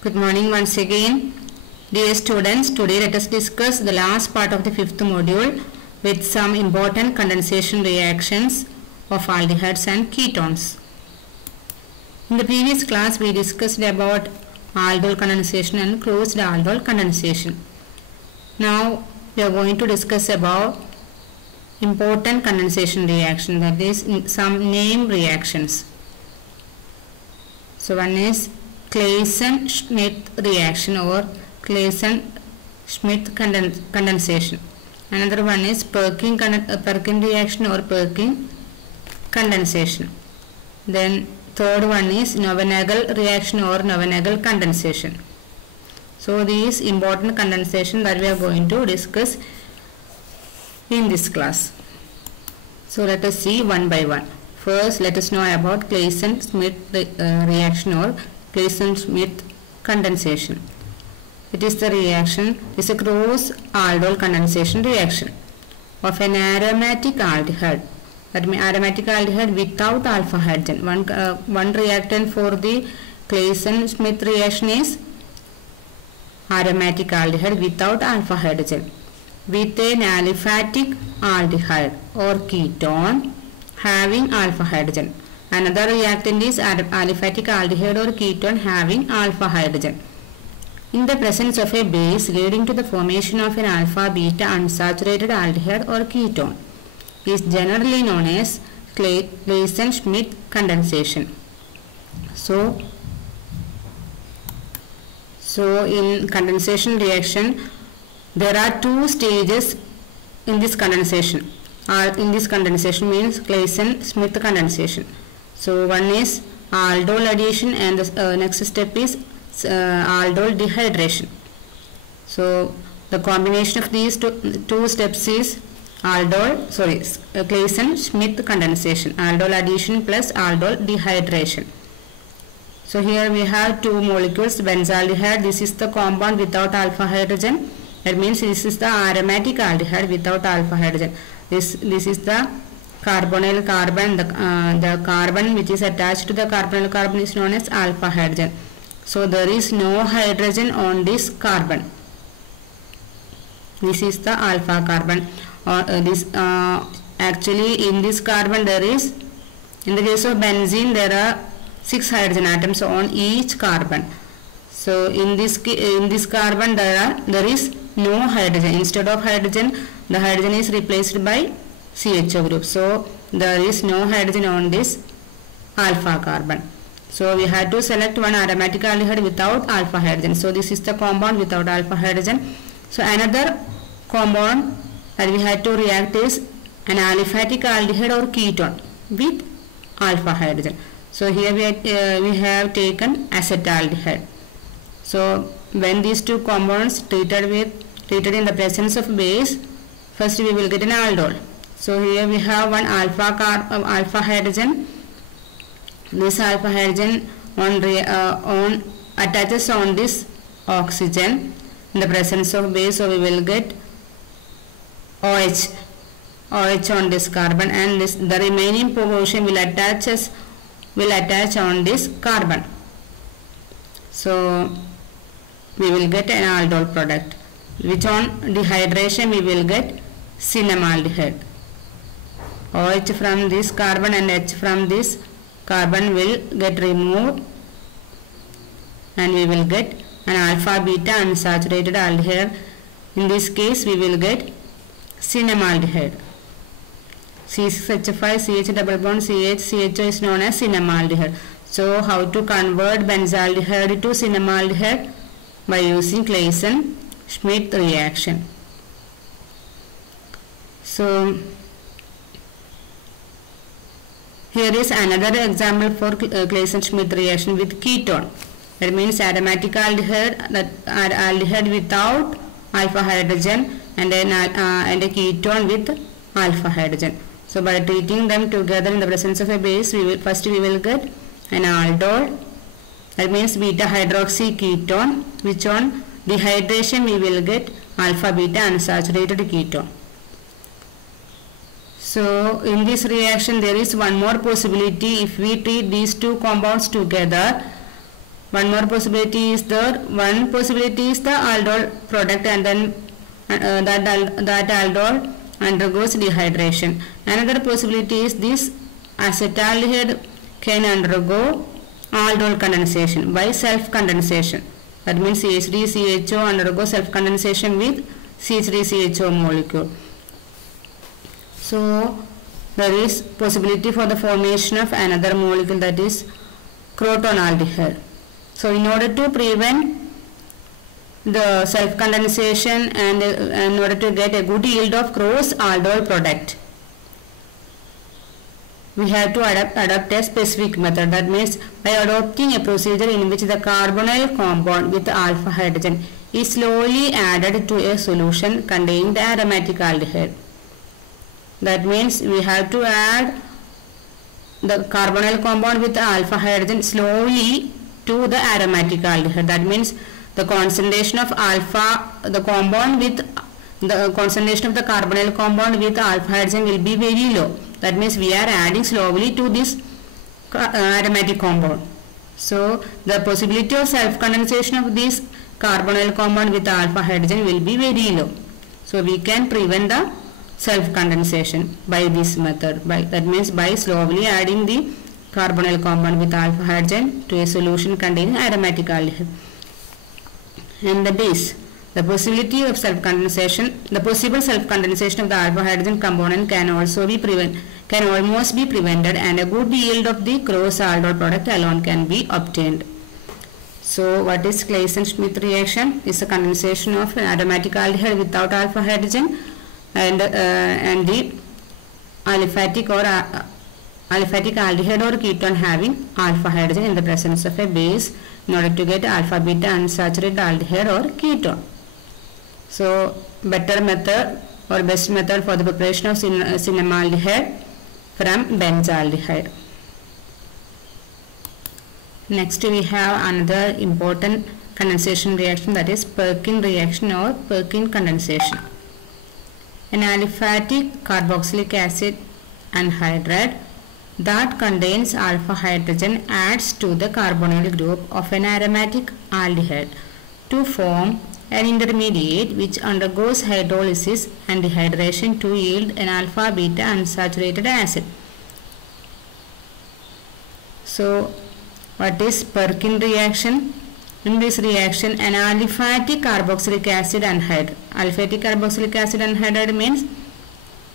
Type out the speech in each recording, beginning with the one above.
Good morning once again. Dear students, today let us discuss the last part of the fifth module with some important condensation reactions of aldehydes and ketones. In the previous class we discussed about aldol condensation and closed aldol condensation. Now we are going to discuss about important condensation reaction, that is some name reactions. So one is Claisen-Schmidt reaction or Claisen-Schmidt condensation. Another one is Perkin reaction or Perkin condensation. Then third one is Knoevenagel reaction or Knoevenagel condensation. So these important condensation that we are going to discuss in this class. So let us see one by one. First, let us know about Claisen-Schmidt reaction or Claisen-Schmidt condensation. It is the reaction is a cross aldol condensation reaction of an aromatic aldehyde. That means aromatic aldehyde without alpha hydrogen. One reactant for the Claisen-Schmidt reaction is aromatic aldehyde without alpha hydrogen with an aliphatic aldehyde or ketone having alpha hydrogen. Another reactant is aliphatic aldehyde or ketone having alpha hydrogen. In the presence of a base leading to the formation of an alpha beta unsaturated aldehyde or ketone is generally known as Claisen-Schmidt condensation. So in condensation reaction there are two stages in this condensation. In this condensation means Claisen-Schmidt condensation. So one is aldol addition and the next step is aldol dehydration. So the combination of these two steps is Claisen-Schmidt condensation, aldol addition plus aldol dehydration. So here we have two molecules, benzaldehyde. This is the compound without alpha hydrogen. That means this is the aromatic aldehyde without alpha hydrogen. This is the carbonyl carbon. The carbon which is attached to the carbonyl carbon is known as alpha hydrogen. So there is no hydrogen on this carbon. This is the alpha carbon. Actually in this carbon there is, in the case of benzene there are 6 hydrogen atoms on each carbon. So in this carbon there is no hydrogen. Instead of hydrogen, the hydrogen is replaced by CHO group. So there is no hydrogen on this alpha carbon. So we had to select one aromatic aldehyde without alpha hydrogen. So this is the compound without alpha hydrogen. So another compound that we had to react is an aliphatic aldehyde or ketone with alpha hydrogen. So here we have taken acetaldehyde. So when these two compounds treated in the presence of base, first we will get an aldol. So here we have one alpha hydrogen. This alpha hydrogen attaches on this oxygen in the presence of base. So we will get OH on this carbon, and the remaining portion will attach on this carbon. So we will get an aldol product, which on dehydration we will get cinnamaldehyde. OH from this carbon and H from this carbon will get removed, and we will get an alpha beta unsaturated aldehyde. In this case we will get cinnamaldehyde. C6H5 CH double bond CH CHO is known as cinnamaldehyde. So how to convert benzaldehyde to cinnamaldehyde? By using Claisen-Schmidt reaction. So here is another example for Claisen-Schmidt reaction with ketone. That means aromatic aldehyde without alpha hydrogen and a ketone with alpha hydrogen. So by treating them together in the presence of a base, we will get an aldol. That means beta hydroxy ketone, which on dehydration we will get alpha beta unsaturated ketone. So in this reaction there is one more possibility. If we treat these two compounds together, one more possibility is there. One possibility is the aldol product, and then that aldol undergoes dehydration. Another possibility is this acetaldehyde can undergo aldol condensation by self-condensation. That means CH3CHO undergoes self-condensation with CH3CHO molecule. So there is possibility for the formation of another molecule, that is crotonaldehyde. So in order to prevent the self-condensation and in order to get a good yield of cross-aldol product, we have to adopt a specific method. That means by adopting a procedure in which the carbonyl compound with alpha hydrogen is slowly added to a solution containing the aromatic aldehyde. That means we have to add the carbonyl compound with the alpha hydrogen slowly to the aromatic aldehyde. That means the concentration of the concentration of the carbonyl compound with alpha hydrogen will be very low. That means we are adding slowly to this aromatic compound. So the possibility of self-condensation of this carbonyl compound with alpha hydrogen will be very low. So we can prevent the self-condensation by this method. That means by slowly adding the carbonyl compound with alpha hydrogen to a solution containing aromatic aldehyde. And the base. The possibility of self-condensation, the possible self-condensation of the alpha hydrogen component can almost be prevented, and a good yield of the cross-aldol product alone can be obtained. So what is Claisen-Schmidt reaction? Is a condensation of an aromatic aldehyde without alpha hydrogen and the aliphatic aldehyde or ketone having alpha hydrogen in the presence of a base in order to get alpha beta unsaturated aldehyde or ketone. So better method or best method for the preparation of cinnamaldehyde from benzaldehyde. Next we have another important condensation reaction, that is Perkin reaction or Perkin condensation. An aliphatic carboxylic acid anhydride that contains alpha hydrogen adds to the carbonyl group of an aromatic aldehyde to form an intermediate which undergoes hydrolysis and dehydration to yield an alpha beta unsaturated acid. So what is Perkin reaction? In this reaction, an aliphatic carboxylic acid anhydride. Aliphatic carboxylic acid anhydride means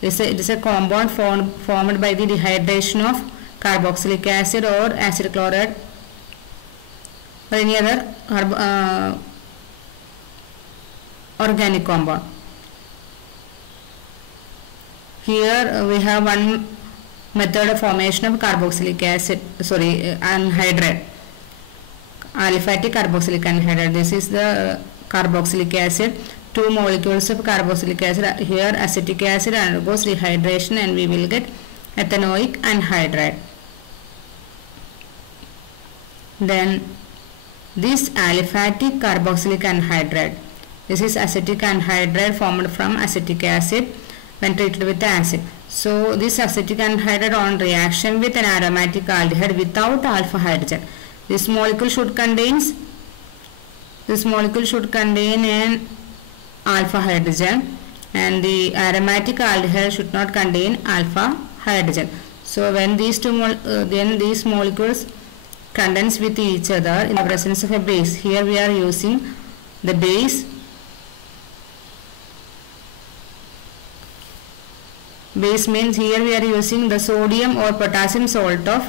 it is a compound formed by the dehydration of carboxylic acid or acid chloride or any other organic compound. Here we have one method of formation of carboxylic acid, anhydride, aliphatic carboxylic anhydride. This is the carboxylic acid. Two molecules of carboxylic acid. Here acetic acid undergoes dehydration and we will get ethanoic anhydride. Then this aliphatic carboxylic anhydride. This is acetic anhydride formed from acetic acid when treated with acid. So this acetic anhydride on reaction with an aromatic aldehyde without alpha hydrogen. This molecule should contain an alpha hydrogen, and the aromatic aldehyde should not contain alpha hydrogen. So when these these molecules condense with each other in the presence of a base. Here we are using the base. Base means here we are using the sodium or potassium salt of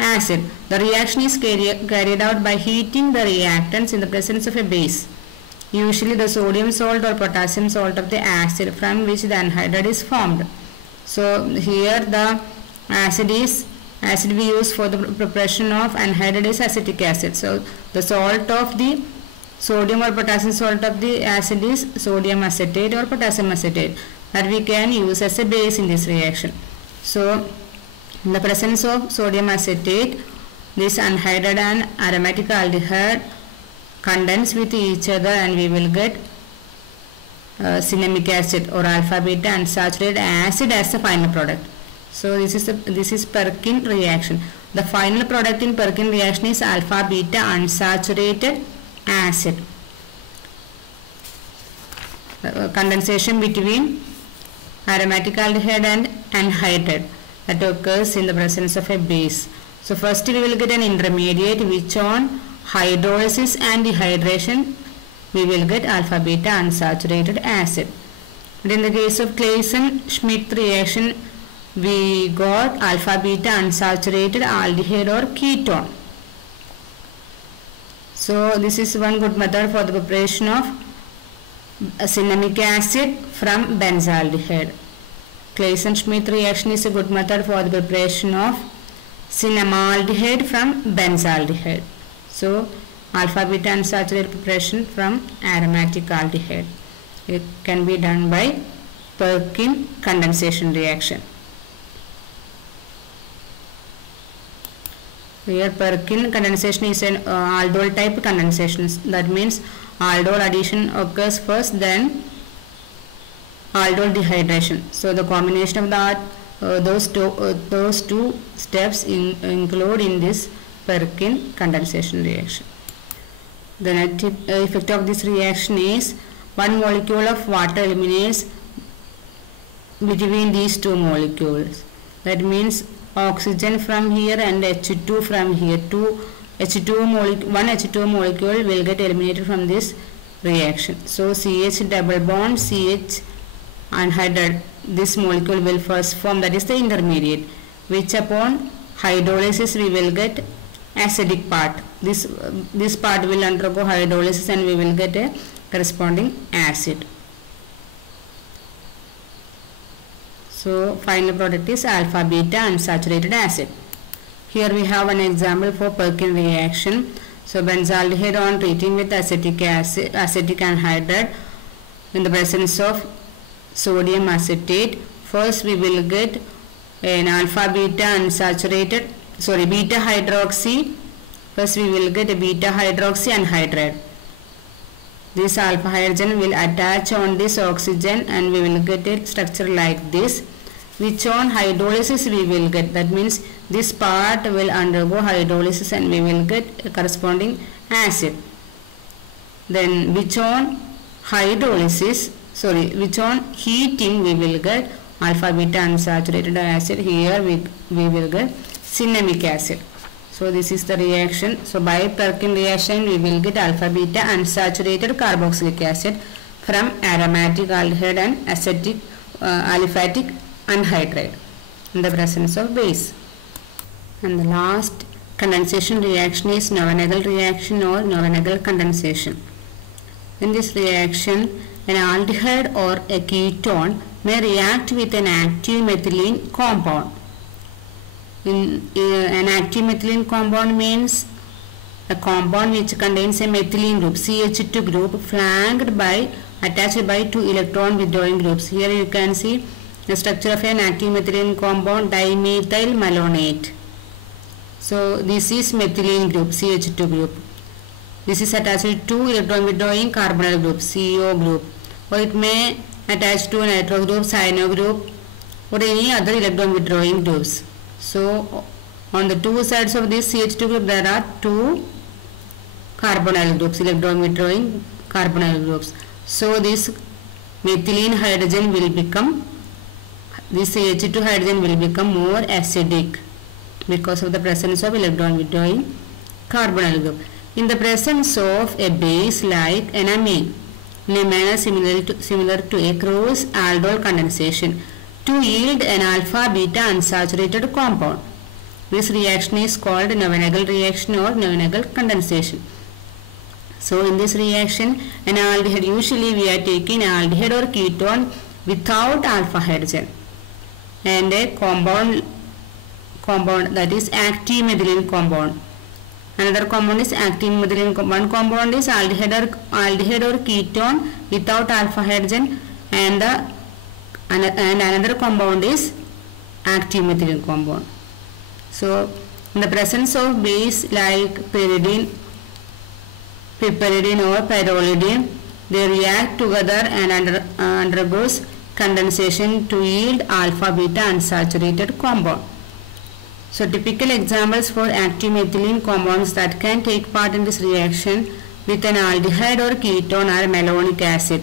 acid. The reaction is carried out by heating the reactants in the presence of a base. Usually the sodium salt or potassium salt of the acid from which the anhydride is formed. So here the acid we use for the preparation of anhydride is acetic acid. So the salt of the sodium or potassium salt of the acid is sodium acetate or potassium acetate, that we can use as a base in this reaction. So in the presence of sodium acetate, this anhydride and aromatic aldehyde condense with each other and we will get cinnamic acid or alpha beta unsaturated acid as the final product. So this is Perkin reaction. The final product in Perkin reaction is alpha beta unsaturated acid. Condensation between aromatic aldehyde and anhydride that occurs in the presence of a base. So first we will get an intermediate which on hydrolysis and dehydration we will get alpha beta unsaturated acid. But in the case of Claisen-Schmidt reaction we got alpha beta unsaturated aldehyde or ketone. So this is one good method for the preparation of cinnamic acid from benzaldehyde. Claisen-Schmidt reaction is a good method for the preparation of cinnamaldehyde from benzaldehyde. So alpha beta unsaturated preparation from aromatic aldehyde. It can be done by Perkin condensation reaction. Here Perkin condensation is an aldol type condensation. That means aldol addition occurs first, then aldol dehydration. So the combination of that those two steps include in this Perkin condensation reaction. The net effect of this reaction is one molecule of water eliminates between these two molecules. That means oxygen from here and H2 from here. One H2 molecule will get eliminated from this reaction. So CH double bond CH anhydride, this molecule will first form, that is the intermediate, which upon hydrolysis we will get acidic part. This part will undergo hydrolysis and we will get a corresponding acid. So final product is alpha beta unsaturated acid. Here we have an example for Perkin reaction. So benzaldehyde on treating with acetic anhydride in the presence of sodium acetate. First we will get an alpha beta unsaturated, beta hydroxy. First we will get a beta hydroxy anhydride. This alpha hydrogen will attach on this oxygen and we will get a structure like this, which on hydrolysis we will get. That means this part will undergo hydrolysis and we will get a corresponding acid. Then which on heating we will get alpha beta unsaturated acid. Here we will get cinnamic acid. So this is the reaction. So by Perkin reaction we will get alpha beta unsaturated carboxylic acid from aromatic aldehyde and aliphatic anhydride in the presence of base. And the last condensation reaction is Knoevenagel reaction or Knoevenagel condensation. In this reaction, an aldehyde or a ketone may react with an active methylene compound. An active methylene compound means a compound which contains a methylene group, CH2 group, attached by two electron withdrawing groups. Here you can see the structure of an active methylene compound, dimethyl malonate. So this is methylene group, CH2 group. This is attached to two electron withdrawing carbonyl group, CO group, or it may attach to a nitro group, cyano group, or any other electron withdrawing groups. So on the two sides of this CH2 group there are two carbonyl groups, electron withdrawing carbonyl groups. So this methylene hydrogen will become, this CH2 hydrogen will become more acidic because of the presence of electron withdrawing carbonyl group. In the presence of a base like enamine, in a manner similar to a Crouse aldol condensation, to yield an alpha beta unsaturated compound. This reaction is called Knoevenagel reaction or Knoevenagel condensation. So in this reaction, an aldehyde, usually we are taking an aldehyde or ketone without alpha hydrogen, and a compound that is active methylene compound. Another compound is active methylene compound. One compound is aldehyde or ketone without alpha hydrogen, and another compound is active methylene compound. So in the presence of base like pyridine, piperidine or pyrrolidine, they react together and undergoes condensation to yield alpha beta unsaturated compound. So typical examples for active methylene compounds that can take part in this reaction with an aldehyde or ketone are malonic acid.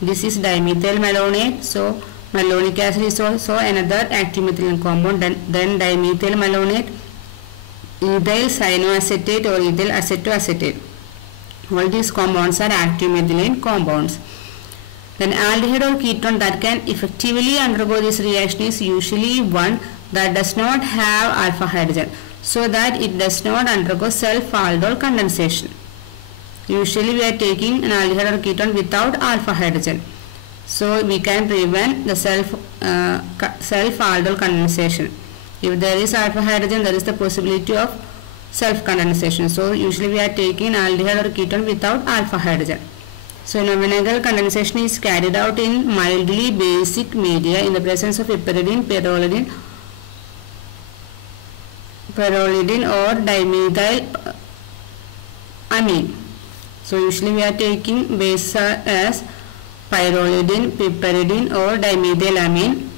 This is dimethyl malonate. So malonic acid is also another active methylene compound. Then dimethyl malonate, ethyl cyanoacetate or ethyl acetoacetate. All these compounds are active methylene compounds. Then aldehyde or ketone that can effectively undergo this reaction is usually one that does not have alpha hydrogen, so that it does not undergo self-aldol condensation. Usually we are taking an aldehyde or ketone without alpha hydrogen, so we can prevent the self-aldol condensation. If there is alpha hydrogen, there is the possibility of self-condensation. So usually we are taking aldehyde or ketone without alpha hydrogen. So novenagal condensation is carried out in mildly basic media in the presence of piperidine, pyrrolidine or dimethyl amine. So usually we are taking base as pyrrolidine, piperidine or dimethyl amine.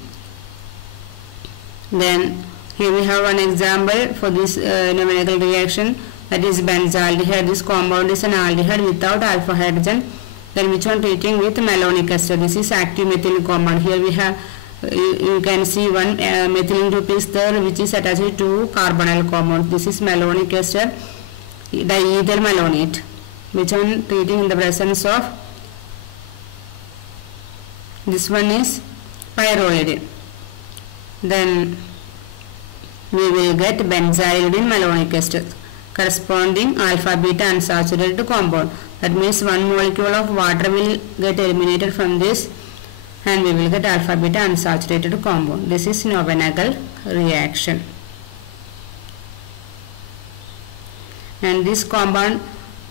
Then here we have one example for this novenagal reaction, that is benzaldehyde. This compound is an aldehyde without alpha hydrogen. Then which one treating with malonic ester. This is active methylene compound. Here we have you can see one methylene group is there which is attached to carbonyl compound. This is malonic ester, diethyl malonate, which one treating in the presence of, this one is pyrrolidine. Then we will get benzylidine malonic ester corresponding alpha beta unsaturated compound. That means one molecule of water will get eliminated from this and we will get alpha beta unsaturated compound. This is novenagal reaction. And this compound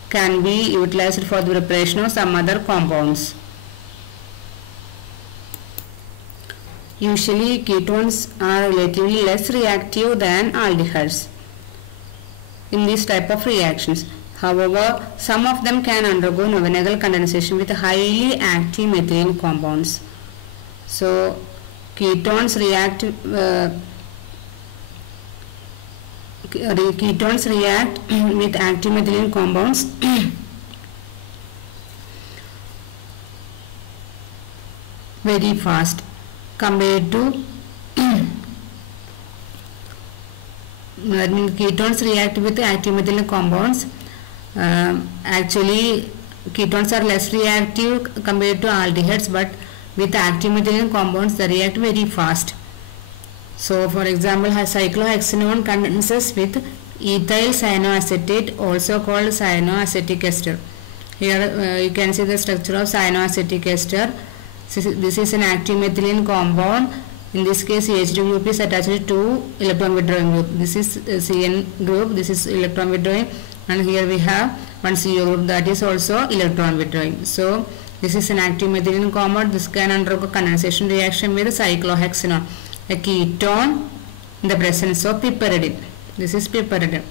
can be utilized for the preparation of some other compounds. Usually ketones are relatively less reactive than aldehydes in this type of reactions. However, some of them can undergo novenagal condensation with highly active methylene compounds. So ketones react with active methylene compounds very fast compared to ketones react with active methylene compounds. Actually ketones are less reactive compared to aldehydes, but with active methylene compounds they react very fast. So for example, cyclohexanone condenses with ethyl cyanoacetate, also called cyanoacetic ester. Here you can see the structure of cyanoacetic ester. This is an active methylene compound. In this case CH2 group is attached to electron withdrawing group. This is CN group, this is electron withdrawing, and here we have one CO group that is also electron withdrawing. So this is an active methylene compound. This can undergo condensation reaction with cyclohexanone, a ketone in the presence of piperidine. This is piperidine.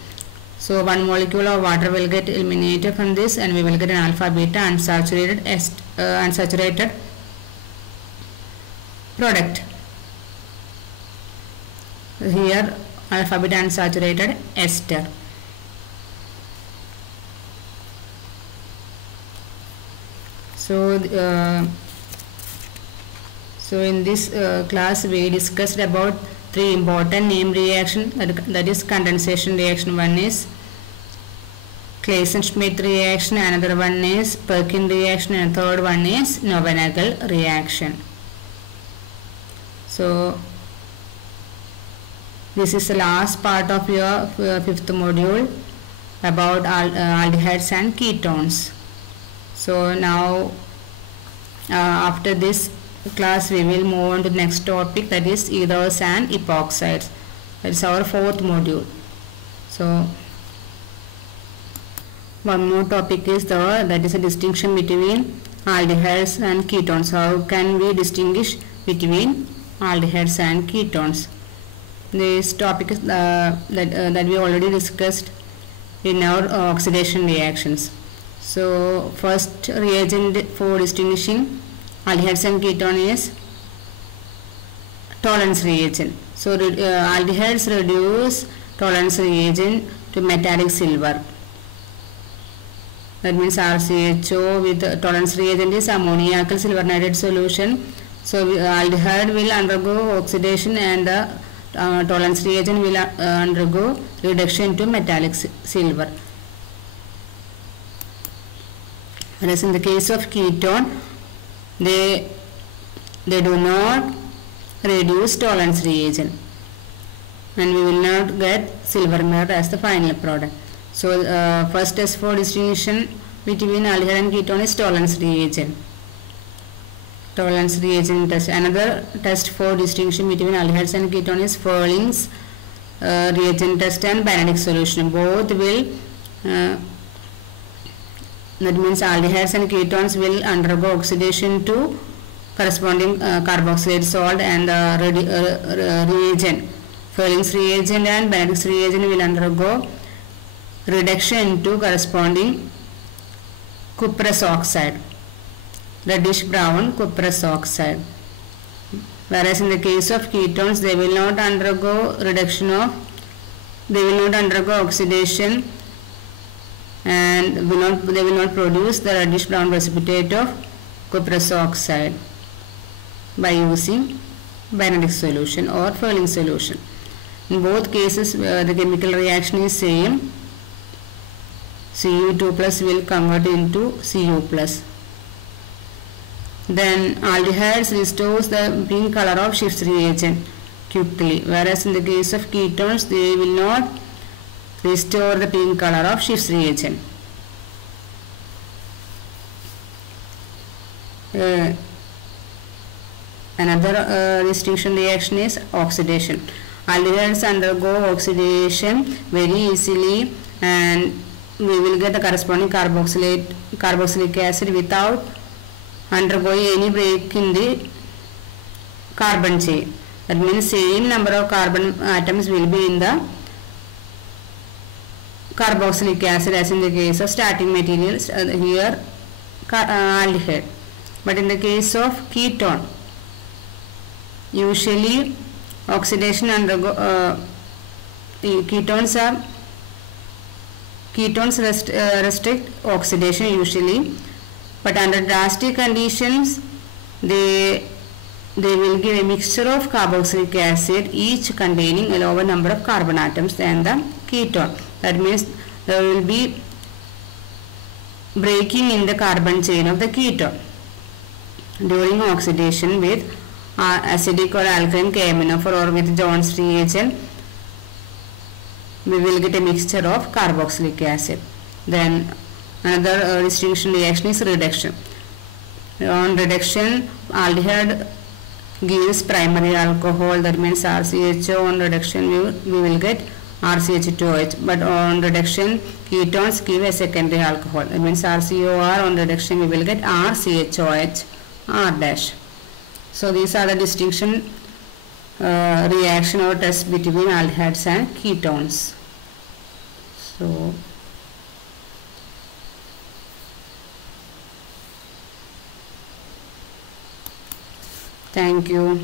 So one molecule of water will get eliminated from this and we will get an alpha beta unsaturated product. Here alpha beta unsaturated ester. So in this class we discussed about three important name reaction, that is condensation reaction. One is Claisen-Schmidt reaction, another one is Perkin reaction, and third one is novenagal reaction. So this is the last part of your fifth module about aldehydes and ketones. So now after this class we will move on to the next topic, that is ethers and epoxides. That is our fourth module. So one more topic is that is a distinction between aldehydes and ketones. How can we distinguish between aldehydes and ketones? This topic is that we already discussed in our oxidation reactions. So first reagent for distinguishing aldehydes and ketone is tolerance reagent. So aldehydes reduce tolerance reagent to metallic silver. That means RCHO with tolerance reagent is ammoniacal silver nitrate solution. So aldehyde will undergo oxidation and the tolerance reagent will undergo reduction to metallic silver. Whereas in the case of ketone, they do not reduce tolerance reagent, and we will not get silver metal as the final product. So first test for distinction between aldehyde and ketone is tolerance reagent. Tolerance reagent test. Another test for distinction between aldehydes and ketone is Furling's reagent test and Benedict solution. Both will that means aldehydes and ketones will undergo oxidation to corresponding carboxylate salt, and reagent Furling's reagent and Benedict's reagent will undergo reduction to corresponding cuprous oxide, reddish brown cuprous oxide. Whereas in the case of ketones, they will not undergo oxidation, and they will not produce the reddish brown precipitate of cuprous oxide by using Benedict solution or Furling solution. In both cases, the chemical reaction is same. Cu2 plus will convert into Cu plus. Then aldehydes restores the pink color of Schiff's reagent quickly, whereas in the case of ketones, they will not restore the pink color of Schiff's reagent. Another distinction reaction is oxidation. Aldehydes undergo oxidation very easily, and we will get the corresponding carboxylic acid without undergoing any break in the carbon chain. That means same number of carbon atoms will be in the carboxylic acid as in the case of starting materials, here aldehyde. But in the case of ketone, usually oxidation ketones restrict oxidation usually, but under drastic conditions they will give a mixture of carboxylic acid, each containing a lower number of carbon atoms than the ketone. That means there will be breaking in the carbon chain of the ketone during oxidation with acidic or alkaline KMnO4 or with Jones reagent. We will get a mixture of carboxylic acid. Then another distinction reaction is reduction. On reduction, aldehyde gives primary alcohol, that means RCHO. On reduction we will get RCH2OH, but on reduction ketones give a secondary alcohol, that means RCOR. On reduction we will get RCHOH R dash. So these are the distinction reaction or test between aldehydes and ketones. So thank you.